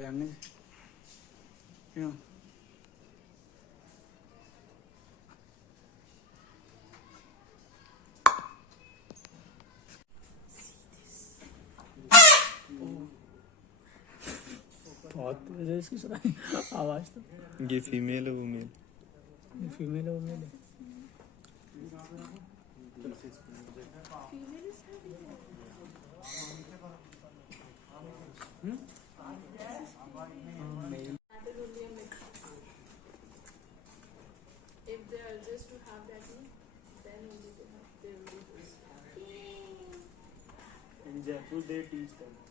ਜਾਂਦੇ ਕਿਉਂ बहुत तेज है इसकी सुनाई आवाज तो। ये फीमेल है वो मेल? ये फीमेल है वो मेल है? If they are just to have that meat, then only they will do this. In Jaipur they teach them.